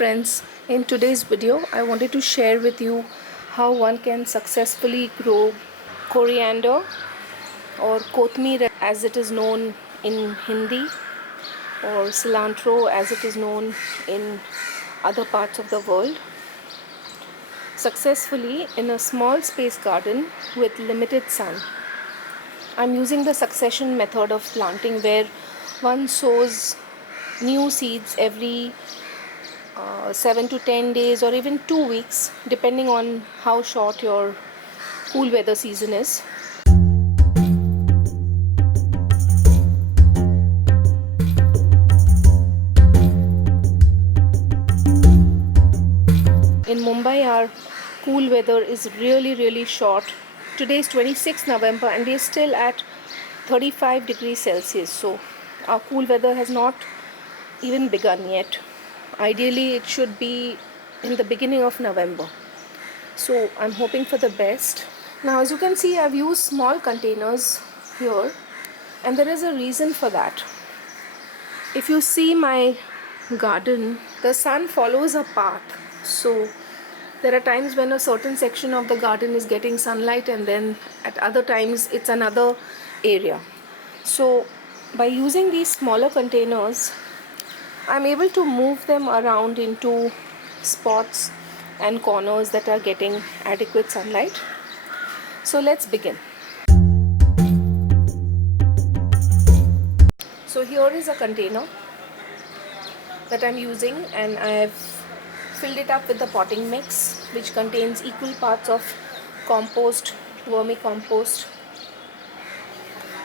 friends, in today's video I wanted to share with you how one can successfully grow coriander or kothmeer as it is known in Hindi, or cilantro as it is known in other parts of the world, successfully in a small space garden with limited sun. I'm using the succession method of planting, where one sows new seeds every 7 to 10 days or even 2 weeks, depending on how short your cool weather season is. In Mumbai, our cool weather is really short. Today is 26th November and we are still at 35 degrees Celsius. So our cool weather has not even begun yet. Ideally, it should be in the beginning of November. So I'm hoping for the best. Now, as you can see, I've used small containers here, and there is a reason for that. If you see my garden, the sun follows a path. So there are times when a certain section of the garden is getting sunlight, and then at other times it's another area. So by using these smaller containers, I'm able to move them around into spots and corners that are getting adequate sunlight. So let's begin. So here is a container that I'm using, and I have filled it up with the potting mix, which contains equal parts of compost, vermicompost,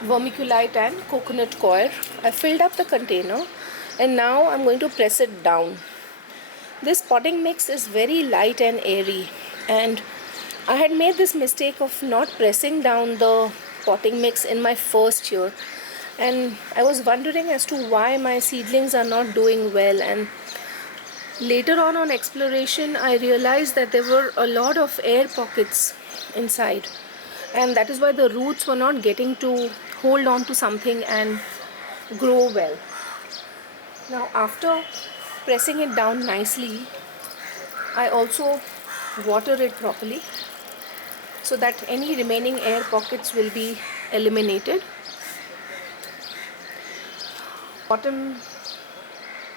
vermiculite and coconut coir. I filled up the container and now I'm going to press it down. This potting mix is very light and airy, and I had made this mistake of not pressing down the potting mix in my first year, and I was wondering as to why my seedlings are not doing well. And later on exploration, I realized that there were a lot of air pockets inside, and that is why the roots were not getting to hold on to something and grow well. Now, after pressing it down nicely, I also water it properly so that any remaining air pockets will be eliminated. Bottom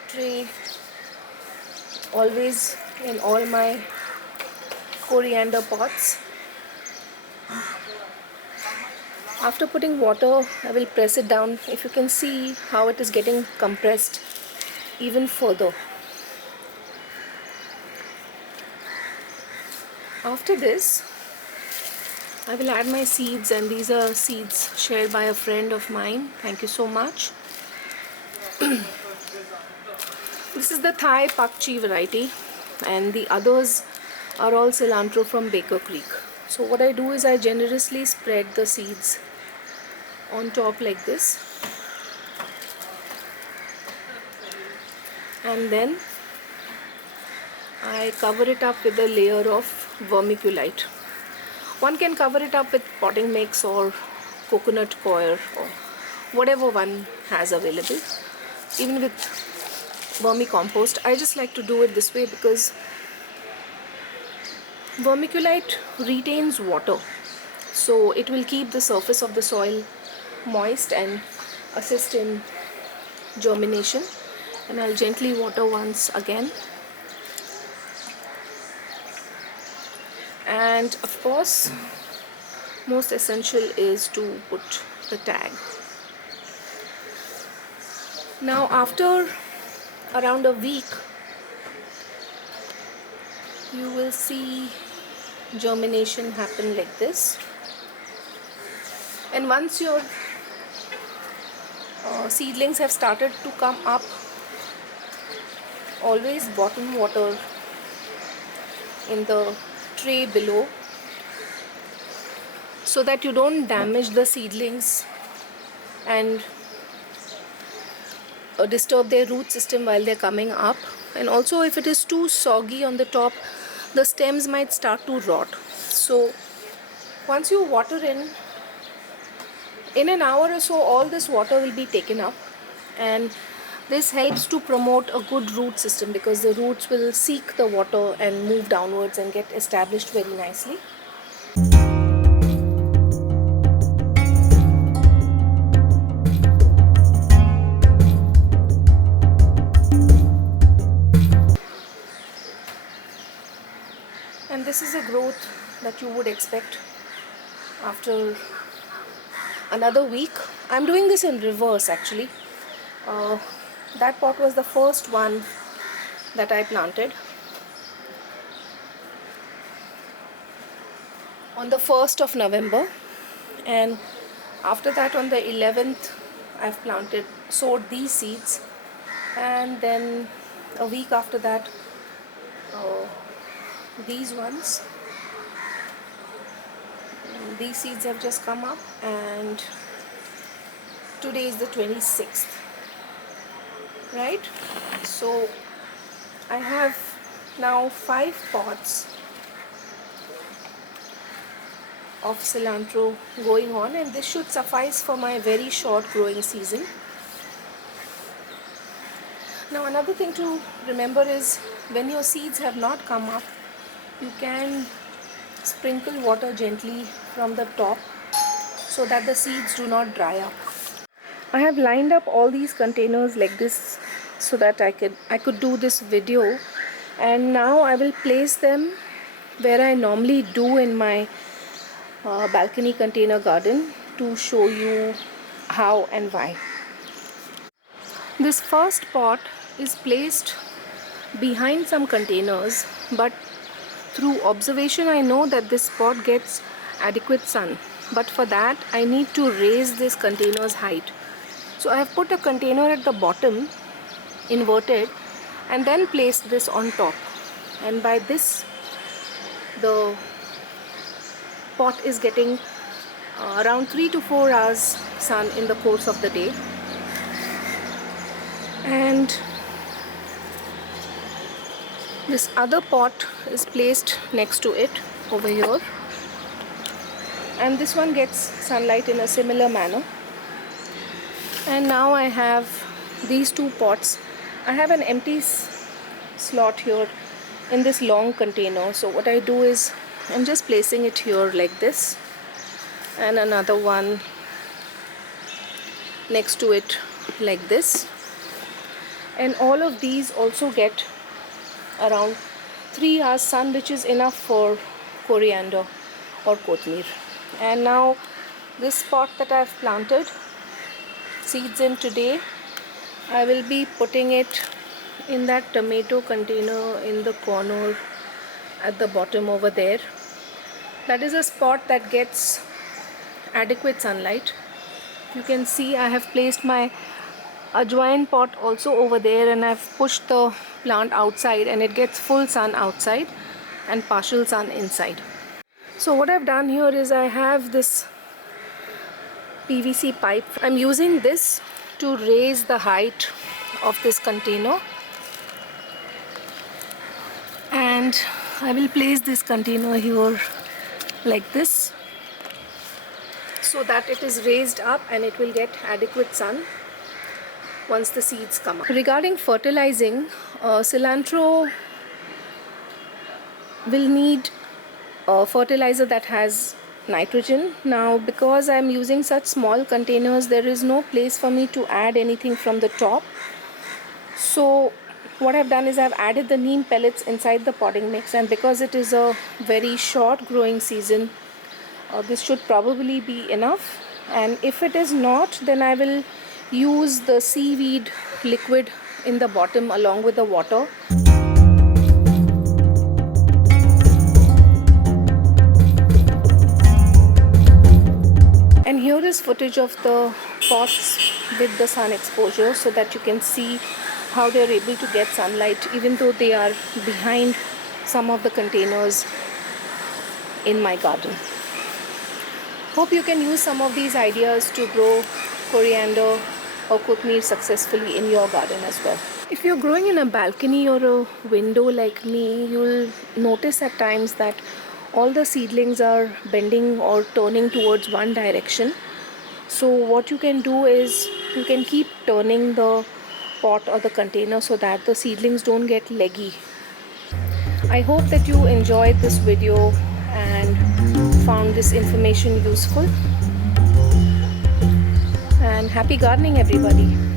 tray always in all my coriander pots. After putting water, I will press it down. If you can see how it is getting compressed even further. After this, I will add my seeds, and these are seeds shared by a friend of mine. Thank you so much. This is the Thai pak chi variety, and the others are all cilantro from Baker Creek. So what I do is I generously spread the seeds on top like this, and then I cover it up with a layer of vermiculite. One can cover it up with potting mix or coconut coir or whatever one has available. Even with vermicompost, I just like to do it this way because vermiculite retains water, so it will keep the surface of the soil moist and assist in germination. And I'll gently water once again. And of course, most essential is to put the tag. Now, after around a week, you will see germination happen like this. And once your seedlings have started to come up, always bottom water in the tray below so that you don't damage the seedlings and disturb their root system while they're coming up. And also, if it is too soggy on the top, the stems might start to rot. So once you water in an hour or so, all this water will be taken up, and This helps to promote a good root system because the roots will seek the water and move downwards and get established very nicely. And this is a growth that you would expect after another week. I'm doing this in reverse actually. That pot was the first one that I planted on the 1st of November, and after that on the 11th I've sowed these seeds, and then a week after that these ones. These seeds have just come up, and today is the 26th, right? So I have now 5 pots of cilantro going on, and this should suffice for my very short growing season. Now another thing to remember is when your seeds have not come up, you can sprinkle water gently from the top so that the seeds do not dry up. I have lined up all these containers like this so that I could do this video, and now I will place them where I normally do in my balcony container garden to show you how and why. This first pot is placed behind some containers, but through observation I know that this pot gets adequate sun, but for that I need to raise this container's height. So I have put a container at the bottom inverted and then placed this on top, and by this the pot is getting around 3 to 4 hours sun in the course of the day. And this other pot is placed next to it over here, and this one gets sunlight in a similar manner. And now I have these 2 pots. I have an empty slot here in this long container, so what I do is I'm just placing it here like this, and another one next to it like this, and all of these also get around 3 hours sun, which is enough for coriander or kothmeer. And now this pot that I've planted seeds in today, I will be putting it in that tomato container in the corner at the bottom over there. That is a spot that gets adequate sunlight. You can see I have placed my ajwain pot also over there, and I've pushed the plant outside, and it gets full sun outside and partial sun inside. So what I've done here is I have this PVC pipe. I'm using this to raise the height of this container, and I will place this container here like this so that it is raised up and it will get adequate sun once the seeds come up. Regarding fertilizing, cilantro will need a fertilizer that has nitrogen. Now because I'm using such small containers, there is no place for me to add anything from the top. So what I've done is I've added the neem pellets inside the potting mix, and because it is a very short growing season, this should probably be enough. And if it is not, then I will use the seaweed liquid in the bottom along with the water. And here is footage of the pots with the sun exposure so that you can see how they are able to get sunlight even though they are behind some of the containers in my garden. Hope you can use some of these ideas to grow coriander or kothmeer successfully in your garden as well. If you're growing in a balcony or a window like me, you'll notice at times that all the seedlings are bending or turning towards one direction. So what you can do is you can keep turning the pot or the container so that the seedlings don't get leggy. I hope that you enjoyed this video and found this information useful. And happy gardening, everybody.